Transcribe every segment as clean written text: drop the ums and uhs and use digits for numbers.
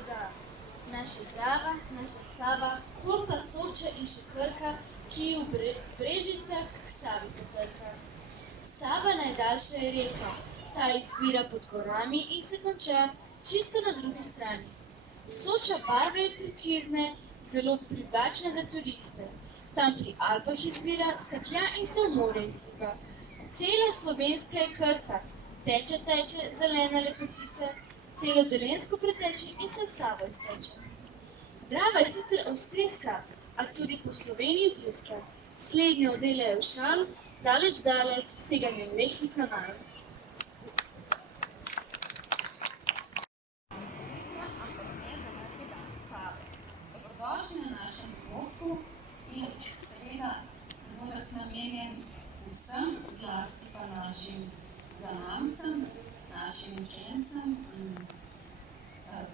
voda. Naša Drava, naša Sava, Kolpa, Soča in še Krka, ki v Brežicah k Savi potrka. Sava najdaljša je reka, ta izvira pod gorami in se konča čisto na drugi strani. Soča barve je turkizne, zelo privlačna za turiste. Tam pri Alpah izvira, skaklja in se v morje izliva. Cela slovenska je Krka, teče, zelena lepotica, celo Dolenjsko preteče in se v Savo izteče. Drava je sicer avstrijska, a tudi po Sloveniji bliska. Slednjo delajo šal, daleč sega na Mlečni kanal. Dobrodošli na našem dogodku in seveda dogodek namenjen vsem, zlasti pa našim zanamcem, našim učencem in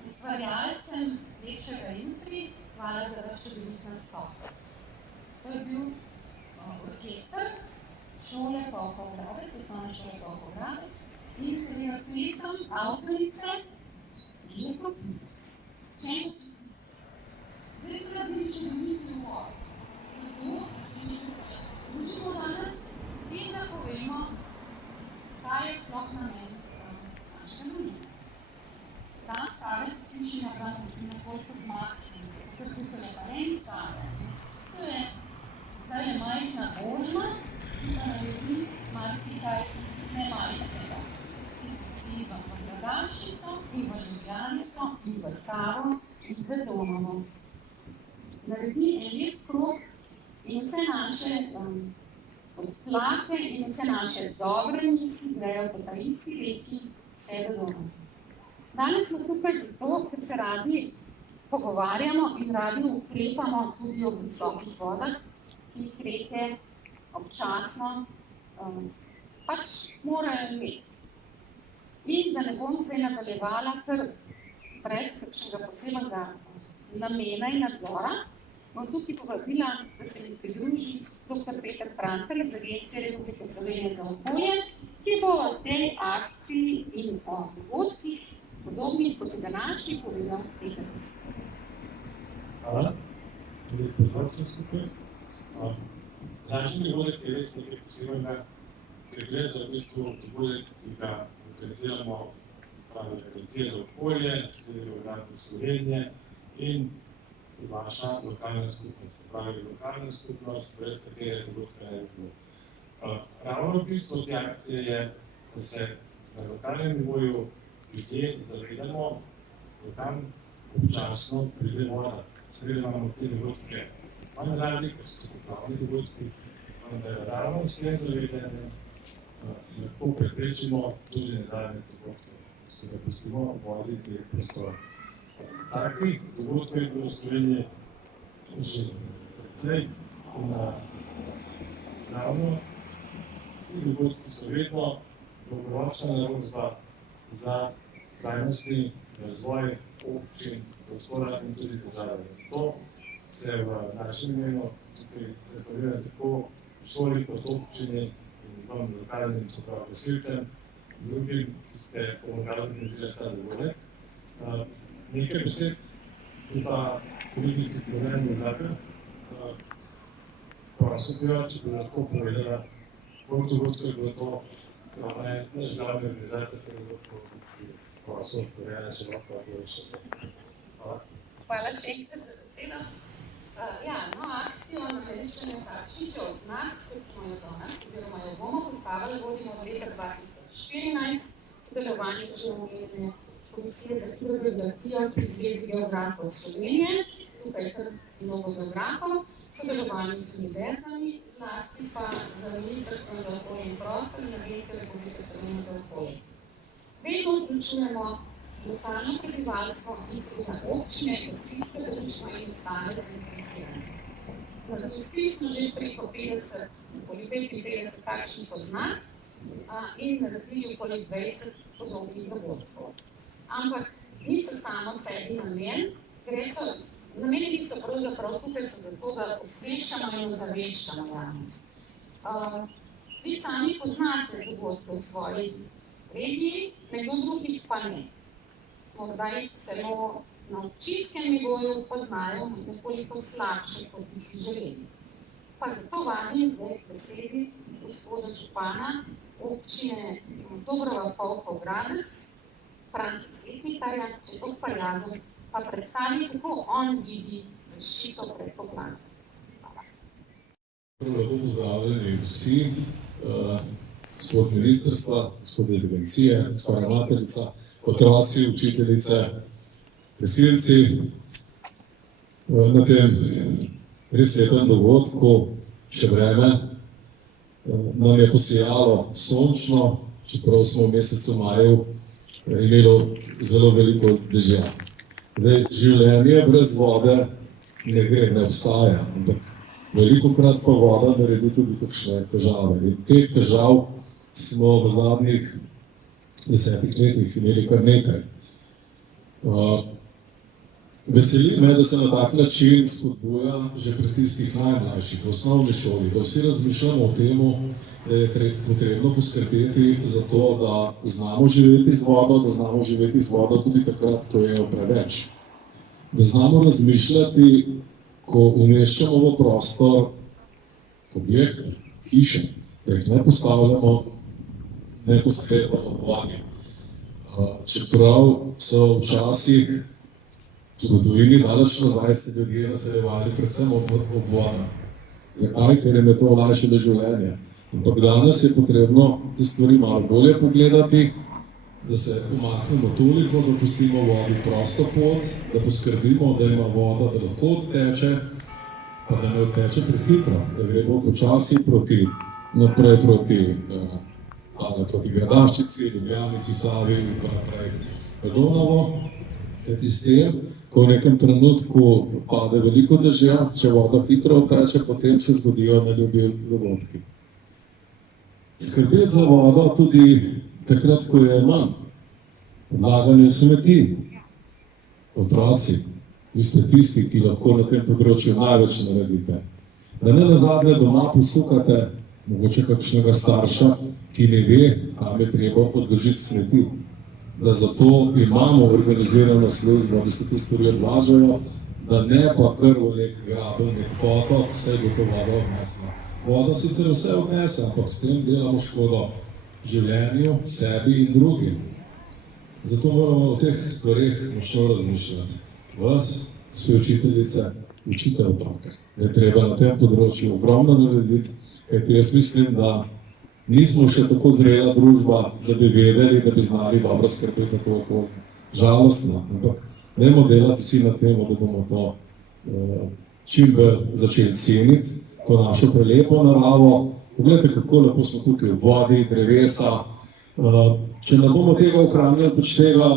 ustvarjalcem lepšega jutri. Hvala za vaš čudovit nastop. To je bil orkester šole Pavkov Gradec, osnovne šole Pavkov Gradec in seveda pesem avtorice Mile Kopinec. Še enkrat čestitke. Zdaj se naredili čudovit uvod na to, da se mi družimo danes in da povemo, kaj je sploh namen našega druženja. Dan Save se sliši nekoliko odmaknjen, zato ker tukaj pa ne in Save. To je zdaj majhna ožma, ki pa naredi marsikaj nemajhnega, ki se sliva v Gladaščico in v Ljubljanico in v Savo in v Domovo. Naredi en lep krog in vse naše odplake in vse naše dobre misli grejo po ta isti reki vse do Domova. Danes smo tukaj zato, ker se radi pogovarjamo in radi ukrepamo tudi ob visokih vodah, ki jih reke občasno pač morajo imeti. In da ne bom zdaj nadaljevala, ker brez kakšnega posebnega namena in nadzora, bom tukaj povabila, da se mi pridruži dr. Peter Frankelj iz Agencije Republike Slovenije za okolje, ki bo o tej akciji in o dogodkih podobnih kot v današnji povedal Peter. Hvala, tudi pozdrav vsem skupaj. Današnji dogodek je res nekaj posebnega, ker gre za v bistvu dogodek, ki ga organiziramo Agencija za okolje, Zveza geografov Slovenije in vaša lokalna skupnost. Lokalna skupnost, brez katere dogodka ne bi bilo. Ravno v bistvu te akcije je, da se na lokalnem nivoju ljudje zavedamo, da tam občasno pride voda. Seveda imamo te dogodke manj radi, ker so to poplavni dogodki, vendar ravno s tem zavedanjem lahko preprečimo tudi nadaljnje dogodke, da pustimo vodi del prostora. Takih dogodkov je bilo v Sloveniji že precej in ravno ti dogodki so vedno dolgoročna naložba za trajnostni razvoj občin, prostora in tudi države. Zato se v našem imenu tukaj zahvaljujem tako šoli kot občini in vam lokalnim gasilcem in drugim, ki ste pomagali organizirati ta dogodek. Nekaj besed bi pa politici Slovenije Vlade prosil bi jo, če bi lahko povedala, koliko dogodkov je bilo to, ker pa je naš glavni organizator tega dogodkov, ki prosil odpovedala, če lahko govori še to. Hvala. Hvala še enkrat za besedo. Akcijo nameščanja takšnih odznak, kot smo jo danes, oziroma jo bomo postavili, vodimo od leta 2014 v sodelovanju Državne komisije za hidrogeografijo pri Zvezi geografov Slovenije, tukaj kar mnogo geografov, v sodelovanju z univerzami, zlasti pa z Ministrstvom za okolje in prostor in Agencijo Republike Slovenije za okolje. Vedno vključujemo lokalno prebivalstvo in seveda občine, gasilska društva in ostale zainteresirane. Namestili smo že preko 50, okoli 55 takšnih oznak in naredili okoli 20 podobnih dogodkov. Ampak niso samo sebi namen, namenili so pravzaprav tukaj so zato, da osveščamo in ozaveščamo javnost. Vi sami poznate dogodke v svoji regiji, nekdo drugih pa ne. Morda jih celo na občinskem nivoju poznajo nekoliko slabše, kot bi si želeli. Pa zato vabim zdaj k besedi gospoda župana občine Dobrova Polhov Gradec, Franca Setnikarja, če to prijazem, pa predstavi, kako on vidi zaščito pred poplavo. Lepo pozdravljeni vsi, gospod ministrstva, gospod iz agencije, gospod ravnateljica, otroci, učiteljice, gasilci. Na tem res lepem dogodku, še vreme, nam je posijalo sončno, čeprav smo v mesecu maju imelo zelo veliko dežja. Življenje brez vode ne gre, ne obstaja, ampak velikokrat pa voda naredi tudi kakšne težave. In teh težav smo v zadnjih 10 letih imeli kar nekaj. Veseli me, da se na tak način spodbuja že pri tistih najmlajših, v osnovni šoli, da vsi razmišljamo o tem, da je potrebno poskrbeti za to, da znamo živeti z vodo, da znamo živeti z vodo tudi takrat, ko je preveč. Da znamo razmišljati, ko umeščamo v prostor objekte, hiše, da jih ne postavljamo neposredno ob vodi. Čeprav so včasih v zgodovini daleč nazaj se ljudje naseljevali predvsem ob vodah. Zakaj? Ker jim je to olajšalo življenje. Ampak danes je potrebno te stvari malo bolje pogledati, da se umaknemo toliko, da pustimo vodi prosto pot, da poskrbimo, da ima voda, da lahko odteče, pa da ne odteče prehitro, da gre bolj počasi naprej proti Gradaščici, Ljubljanici, Savi in pa naprej v Donavo. Kajti s tem, ko v nekem trenutku pade veliko dežja, če voda hitro odteče, potem se zgodijo neljubi dogodki. Skrbeti za vodo tudi takrat, ko je manj. Odlaganje smeti. Otroci, vi ste tisti, ki lahko na tem področju največ naredite. Da ne nazadnje doma posluhate mogoče kakšnega starša, ki ne ve, kam je treba odložiti smeti. Da zato imamo organizirano službo, da se te stvari odvažajo, da ne pa kar v nek grabelj, nek potok, vse bo to voda odnesla. Voda sicer vse odnese, ampak s tem delamo škodo življenju, sebi in drugim. Zato moramo o teh stvareh močno razmišljati. Vas, gospe učiteljice, učite otroke. Da je treba na tem področju ogromno narediti, kajti jaz mislim, da nismo še tako zrela družba, da bi vedeli, da bi znali dobro skrbeti za to okolje. Žalostno, ampak dajmo delati vsi na tem, da bomo to čim bolj začeli ceniti, to našo prelepo naravo. Poglejte, kako lepo smo tukaj v vodi, drevesa. Če ne bomo tega ohranjali, pač tega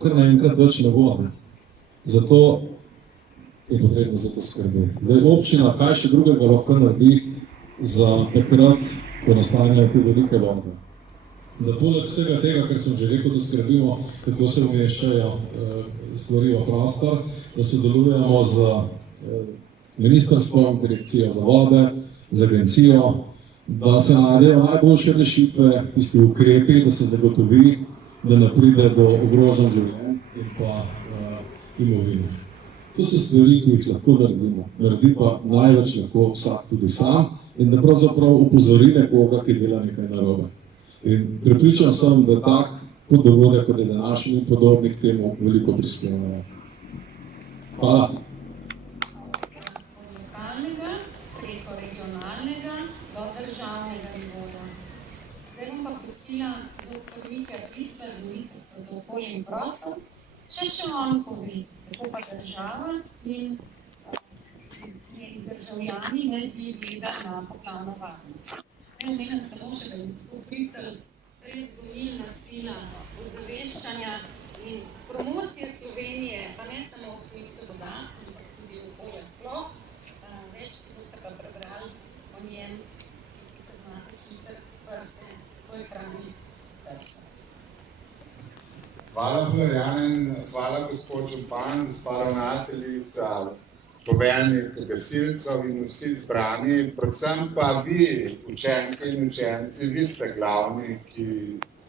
kar naenkrat več ne bo. Zato je potrebno za to skrbeti. Zdaj, občina, kaj še drugega lahko naredi za takrat, ko nastanejo te velike vode. Da poleg vsega tega, kar sem že rekel, da skrbimo, kako se umeščajo stvari v prostor, da sodelujemo z ministrstvom, direkcijo za vode, z agencijo, da se najdejo najboljše rešitve, tisti ukrepi, da se zagotovi, da ne pride do ogrožen življenj in pa imovine. To so stvari, ki jih lahko naredimo. Naredi pa največ lahko vsak tudi sam in da pravzaprav upozori nekoga, ki dela nekaj narobe. In prepričan sem, da tak dogodek, kot je današnji in podobni k temu, veliko prispevajo. Hvala. Od lokalnega preko regionalnega do državnega nivoja. Zdaj bom pa prosila dr. Mitja Priclja z Ministrstva za okolje in prostor, še on pove, kako pa država in državljani ne bi gledali na poplavno varnost. Ne omenim samo še, da je gospod Pricl res gonilna sila ozaveščanja in promocije Slovenije, pa ne samo v smislu voda, ampak tudi okolja sploh. Več si boste pa prebrali o njem, tisti, ki znate hiter prste, po ekrani prste. Hvala, Florjan, hvala gospod župan, gospa ravnateljica, poveljnik gasilcev in vsi zbrani, predvsem pa vi, učenke in učenci, vi ste glavni, ki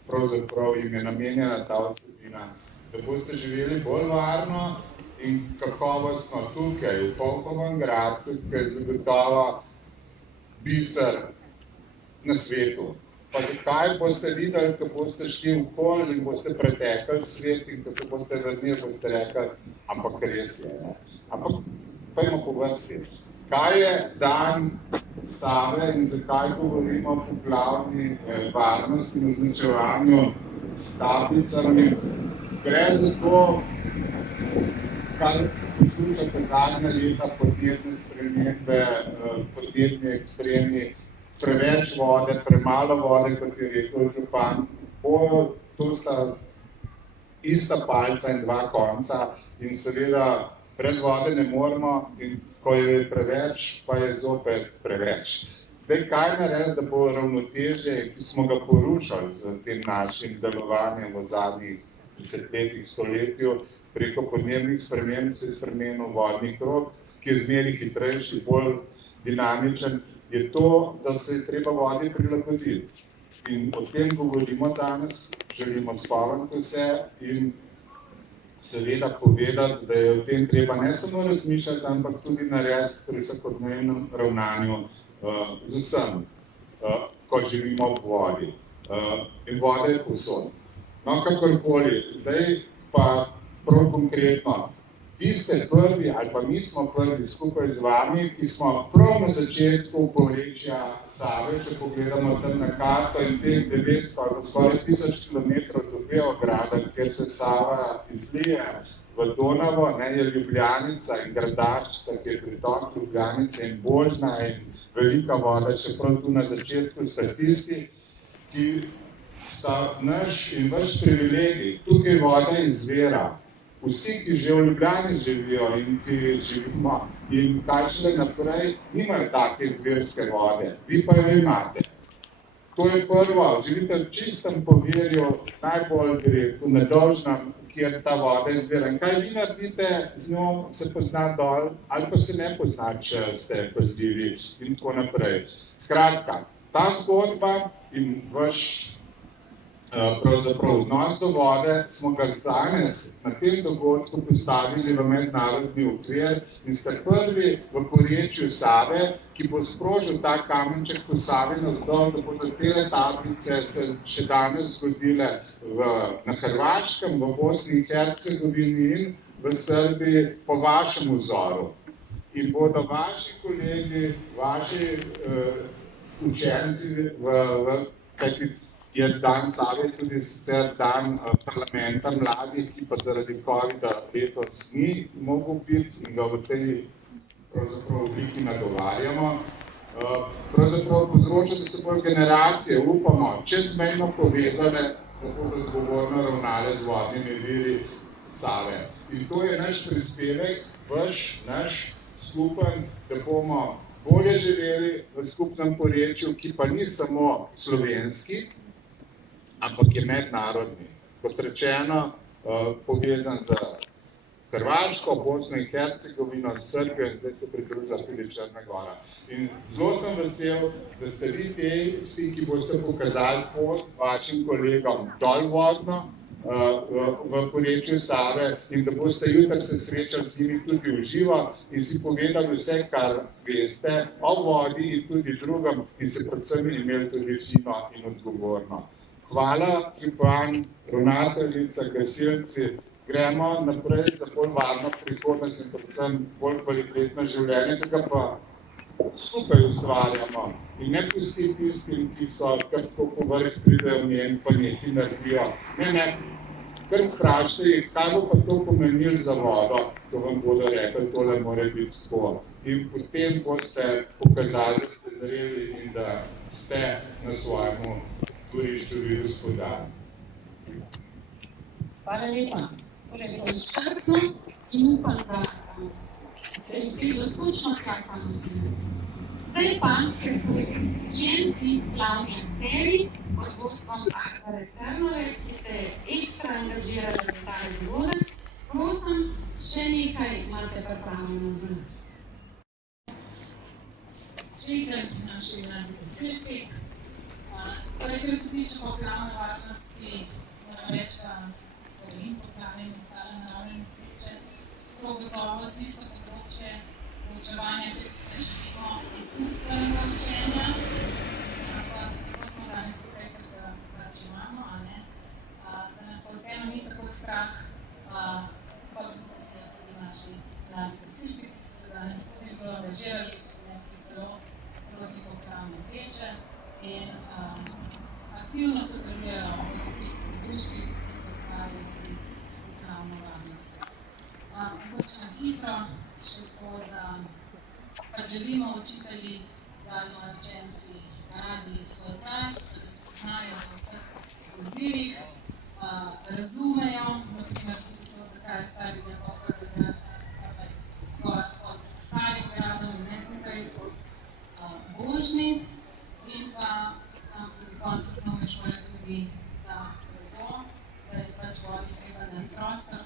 pravzaprav jim je namenjena ta vsebina. da boste živeli bolj varno in kakovostno tukaj, v Polhovem Gradcu, ki je zagotovo biser na svetu. Pa zakaj boste videli, ko boste šli v kol in boste pretekli svet in ko se boste vrnili, boste rekli, ampak res je. Ne? Ampak pojmo po vrsti. Kaj je dan Save in zakaj govorimo o poplavni varnosti in označevanju s tablicami? Gre za to, kar poslušate zadnja leta, podnebne spremembe, podnebni ekstremi, preveč vode, premalo vode, kot je rekel župan. To sta ista palca in dva konca in seveda brez vode ne moremo in ko je preveč, pa je zopet preveč. Zdaj, kaj narediti, da bo ravnotežje, ki smo ga porušali z tem našim delovanjem v zadnjih desetletjih, stoletju, preko podnebnih sprememb se je spremenil vodni krog, ki je zmeraj hitrejši, bolj dinamičen, je to, da se je treba vodi prilagoditi. In o tem govorimo danes, želimo spomniti vse in seveda povedati, da je o tem treba ne samo razmišljati, ampak tudi narediti pri vsakodnevnem ravnanju z vsem, ko živimo v vodi. In voda je povsod. No, kakorkoli, zdaj pa prav konkretno. Vi ste prvi, ali pa mi smo prvi skupaj z vami, ki smo prav na začetku porečja Save, če pogledamo tam na karto in teh 900 ali skoraj 1000 kilometrov do Beograda, kjer se Sava izlije v Donavo, je Ljubljanica in Gradaščica, ki je pritok Ljubljanice in Božna in velika voda, še prav tu na začetku sta tisti, ki sta naš in vaš privilegij. Tukaj voda izvira. Vsi, ki že v Ljubljani živijo in ki živimo in kaj šele naprej, nimajo take izvirske vode, vi pa jo imate. To je prvo, živite v čistem povirju, najbolj direktno, nedolžnem, kjer ta voda izvira. In kaj vi naredite z njo, se pozna dol, ali pa se ne pozna, če ste pazljivi in tako naprej. Skratka, ta zgodba in vaš pravzaprav odnos do vode smo ga danes na tem dogodku postavili v mednarodni okvir in ste prvi v porečju Save, ki bo sprožil ta kamenček po Savi navzdol, da bodo te tablice se še danes zgodile na Hrvaškem, v Bosni in Hercegovini in v Srbiji po vašem vzoru. In bodo vaši kolegi, vaši učenci kajti je dan Save tudi sicer dan parlamenta mladih, ki pa zaradi covida letos ni mogel biti in ga v tej obliki nagovarjamo. Pravzaprav povzroča, da se bolj generacije, upamo, čezmejno povezane, da bodo odgovorno ravnale z vodnimi viri Save. In to je naš prispevek, naš skupen, da bomo bolje živeli v skupnem porečju, ki pa ni samo slovenski, ampak je mednarodni. Kot rečeno, povezan z Hrvaško, Bosno in Hercegovino, Srbijo in zdaj se pridružila tudi Črna Gora. In zelo sem vesel, da ste vi tisti, ki boste pokazali pot vašim kolegom dolvodno v porečju Save in da boste jutri se srečali z njimi tudi v živo in si povedali vse, kar veste o vodi in tudi drugem in se predvsem imeli tudi fino in odgovorno. Hvala, župan, ravnateljica, gasilci. Gremo naprej za bolj varno prihodnost in predvsem bolj kvalitetno življenje, tega pa skupaj ustvarjamo. In ne pusti tistim, ki so kar tako povrh pridejo v njem, pa nekaj naredijo. Ne, kar vprašajte jih, kaj bo pa to pomenilo za vodo, ko vam bodo rekli, tole mora biti tako. In potem boste pokazali, da ste zreli in da ste na svojemu dvorišču vi gospodar. Hvala lepa. Torej, bilo izčrpno in upam, da se je vsi točno kakam vsi. Zdaj pa, ker so učenci glavni akteri pod vodstvom Barbare Trnovec, ki se je ekstra angažirala za ta dogodek, prosim, še nekaj imate pripravljeno za nas. Še enkrat naši mladi gasilci. Torej, kar se tiče poplavne varnosti, moram reči, da torej in poplave in ostale naravne nesreče, prav gotovo tisto področje poučevanja, kjer se želimo izkustvenega učenja, ampak zato smo danes tukaj, ker ga pač imamo, da nas pa vseeno ni tako strah, pa bi se tudi naši mladi gasilci, ki so se danes tudi zelo angažirali, prinesli celo protipoplavne vreče in aktivno sodelujejo v gasilskih društvih, ki se ukvarjajo tudi s poplavno varnostjo. Mogoče na hitro še to, da pač želimo učitelji, da imajo učenci radi svoj kraj, da ga spoznajo v vseh ozirih, razumejo, naprimer tudi to, zakaj je stari del Pohorega Gradca gor od starih gradov in ne tukaj pod Božni, in pa proti koncu osnovne šole tudi, da vedo, da je pač vodi treba dati prostor,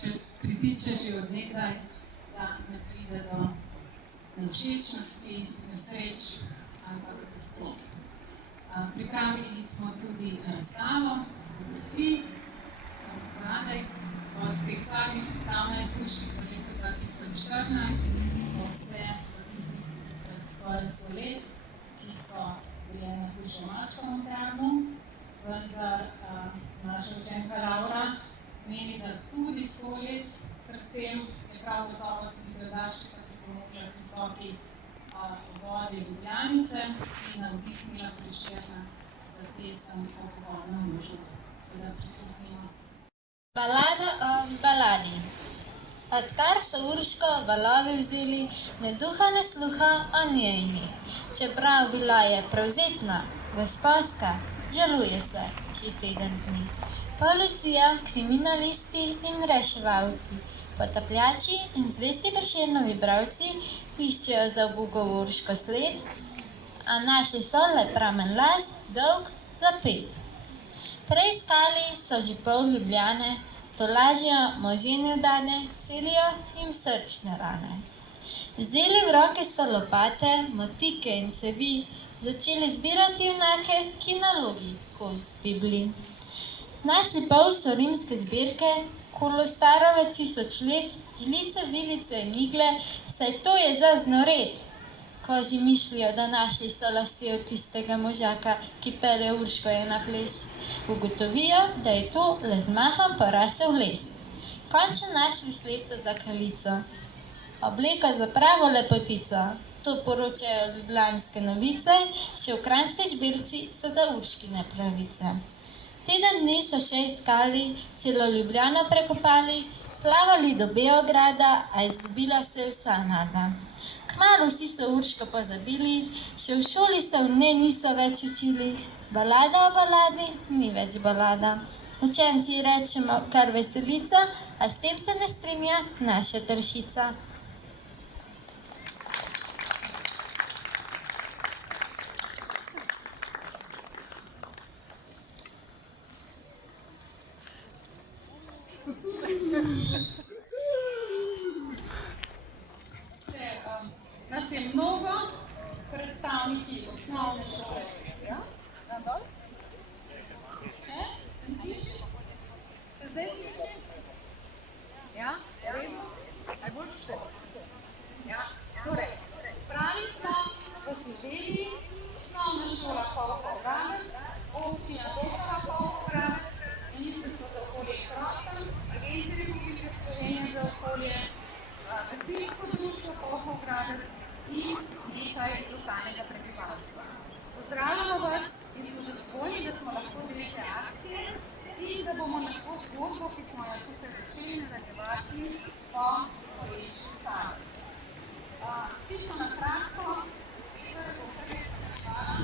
če pritiče že od nekdaj, da ne pride do nevšečnosti, nesreč ali pa katastrof. Pripravili smo tudi razstavo fotografij, tam zadaj, od teh zadnjih priprav najhujših v letu 2014, vse do tistih izpred skoraj 100 let, ki so bile najhujše v Mačkovem grabu, vendar naša učenka Laura meni, da tudi 100 let pred tem je prav gotovo tudi Gradaščica pripomogla k visoki vodi Ljubljanice in navdihnila Prešerna za pesem o povodnem možu. Tako da prisluhnimo. Balada o baladi. Odkar so Urško valovi vzeli, ne duha ne sluha o njej ni. Čeprav bila je prevzetna, gosposka, žaluje se že teden dni. Policija, kriminalisti in reševalci, potapljači in zvesti Prešernovi bralci iščejo za ubogo Urško sled, a našli so le pramen las, dolg za 5. Preiskali so že pol Ljubljane, tolažijo možene dane, celijo jim srčne rane. Vzeli v roke so lopate, motike in cevi, začeli zbirati junake, ki nalogi koz Bibliji. Našli pol so rimske zbirke, kolo staro več 1000 let, žlice, vilice in igle, saj to je za znoret. Ko že mislijo, da našli so lase od tistega možaka, ki pelje Urškoje na ples. Ugotovijo, da je to le zmahom porasel les. Končno našli sledco za kraljico, obleko za pravo lepotico. To poročajo ljubljanske novice, še v Kranjski Žbirci so za Urškine pravice. Teden dni so še iskali, celo Ljubljano prekopali, plavali do Beograda, a izgubila se je vsa nada. Kmalu vsi so Urško pozabili, še v šoli se v njej niso več učili. Balada o baladi ni več balada. Učenci rečemo kar veselica, a s tem se ne strinja naša Tršica. Nas je mnogo, predstavniki osnovne šole. Ja? Nadol? Se sliši? Se zdaj sliši? Ja? Redno? Aj bolj še? Ja? Torej, pravi smo v Sloveniji, osnovna šola Pohorega Gradca, občina Pohorega Gradca, Ministrstvo za okolje in prostor, Agencija Republike Slovenije za okolje, gasilsko društvo Pohorega Gradca in nekaj lokalnega prebivalstva. Pozdravljamo vas in smo zadovoljni, da smo lahko del te akcije in da bomo lahko zgodbo, ki smo jo tukaj začeli nadaljevati, po Porečni Savi. Čisto na kratko, Peter, Pohorec, hvala.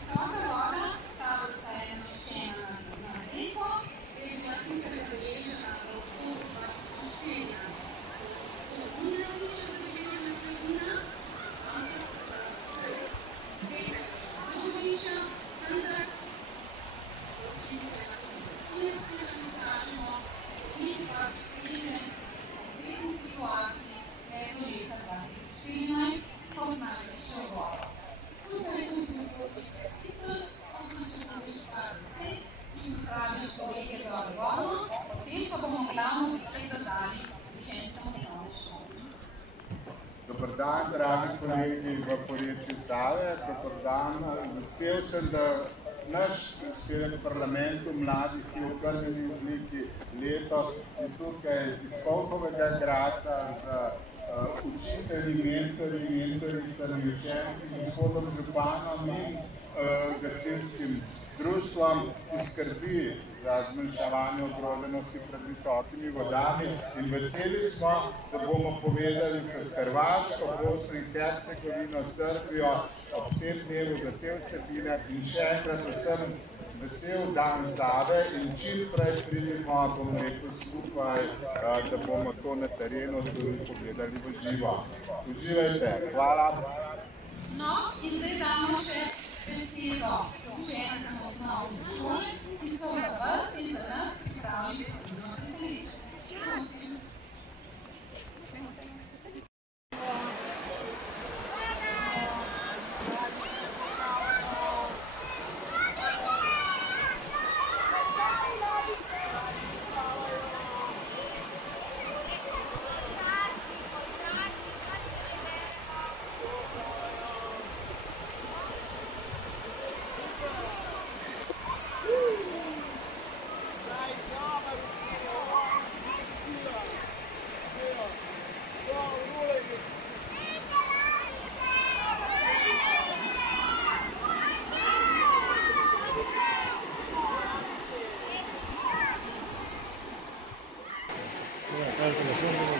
Visoka voda, tablica je nameščena na reko, je bila tukaj zabeležena v oktobru 2014. To ni najvišja zabeležena gladina, ampak reka je še mnogo višja, vendar od njih je lahko človek je dobro vodno, potem pa bomo glavno besedo dali učencem osnovne šole. Dober dan, dragi kolegi v porečju Save, dober dan. Vesel sem, da naš v parlamentu mladih, ki je v krnjeni obliki letos je tukaj iz Polkovega Gradca z učitelji, mentoricami, učenci, gospodom županom in gasilskim društvom, ki skrbi za zmanjševanje ogroženosti pred visokimi vodami, in veseli smo, da bomo povezali se s Hrvaško, Bosno in Hercegovino, Srbijo ob tem dnevu za te vsebine in še enkrat vsem vesel dan Save in čim prej pridemo, bom rekel, skupaj, da bomo to na terenu tudi pogledali v živo. Uživajte, hvala. No, in zdaj damo še besedo učencem osnovne šole, ki so za vas in za nas pripravili posebno besedičenje. Prosim. Gracias.